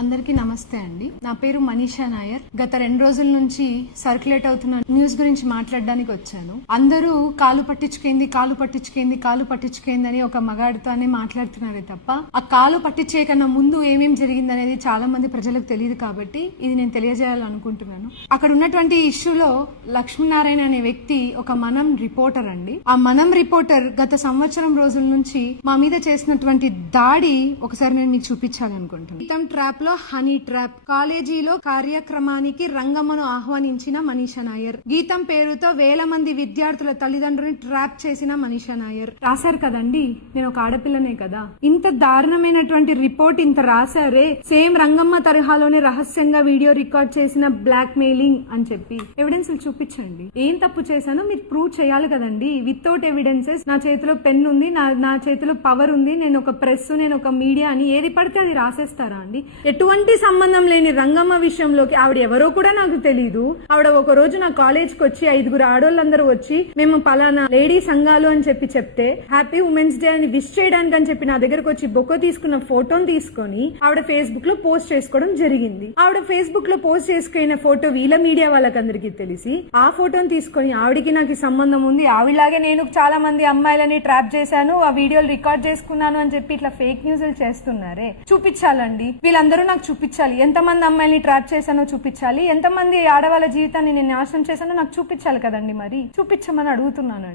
అందరికీ నమస్తే అండి. నా పేరు మనీషా నాయర్. గత 2 రోజుల నుంచి సర్క్యులేట్ అవుతున్న న్యూస్ గురించి మాట్లాడడానికి వచ్చాను. అందరూ కాలు పట్టించుకేంది అని ఒక మగాడితోనే మాట్లాడుతున్నారే తప్ప ఆ కాలు పట్టించే కన్నా ముందు ఏమేం జరిగింది అనేది చాలా మంది ప్రజలకు తెలియదు కాబట్టి ఇది నేను తెలియజేయాలనుకుంటున్నాను. అక్కడ ఉన్నటువంటి ఇష్యూలో లక్ష్మీనారాయణ అనే వ్యక్తి ఒక మనం రిపోర్టర్ అండి. ఆ మనం రిపోర్టర్ గత సంవత్సరం రోజుల నుంచి మా మీద చేసినటువంటి దాడి ఒకసారి నేను మీకు చూపించాలనుకుంటున్నాను. గీతం ట్రాప్ లో హనీ ట్రాప్, కాలేజీలో కార్యక్రమానికి రంగమ్మను ఆహ్వానించిన మనీషా నాయర్, గీతం పేరుతో వేల మంది విద్యార్థుల తల్లిదండ్రులని ట్రాప్ చేసిన మనీషా నాయర్. రాశారు కదండి, నేను ఒక ఆడపిల్లనే కదా. ఇంత దారుణమైనటువంటి రిపోర్ట్ ఇంత రాశారే, సేమ్ రంగమ్మ తరహాలోనే రహస్యంగా వీడియో రికార్డ్ చేసిన బ్లాక్ మెయిలింగ్ అని చెప్పి ఎవిడెన్స్ చూపించండి. ఏం తప్పు చేశానో మీరు ప్రూవ్ చేయాలి కదండి. వితౌట్ ఎవిడెన్సెస్ నా చేతిలో పెన్ ఉంది, నా చేతిలో పవర్ ఉంది, నేను ఒక ప్రెస్, నేను ఒక మీడియా అని ఏది పడితే అది రాసేస్తారా అండి? ఎటువంటి సంబంధం లేని రంగమ్మ విషయంలోకి ఆవిడ ఎవరో కూడా నాకు తెలీదు. ఆవిడ ఒక రోజు నా కాలేజ్ కి వచ్చి 5 ఆడోళ్ళందరూ వచ్చి మేము పలానా లేడీ సంఘాలు అని చెప్తే హ్యాపీ ఉమెన్స్ డే అని విష్ చేయడానికి అని చెప్పి నా దగ్గరకు వచ్చి బొక్క తీసుకున్న ఫోటోని తీసుకొని ఆవిడ ఫేస్బుక్ లో పోస్ట్ చేసుకోవడం జరిగింది. ఆవిడ ఫేస్బుక్ లో పోస్ట్ చేసుకున్న ఫోటో వీళ్ళ మీడియా వాళ్ళకందరికీ తెలిసి ఆ ఫోటోని తీసుకొని ఆవిడికి నాకు సంబంధం ఉంది, ఆవిడలాగే నేను చాలా మంది అమ్మాయిలని ట్రాప్ చేశాను, ఆ వీడియోలు రికార్డ్ చేసుకున్నాను అని చెప్పి ఇట్లా ఫేక్ న్యూస్ చేస్తున్నారే. చూపించాలండి, వీళ్ళందరూ నాకు చూపించాలి. ఎంతమంది అమ్మాయిని ట్రాప్ చేశానో చూపించాలి, ఎంతమంది ఆడవాళ్ళ జీవితాన్ని నేను నాశనం చేశానో నాకు చూపించాలి కదండి. మరి చూపించమని అడుగుతున్నాను.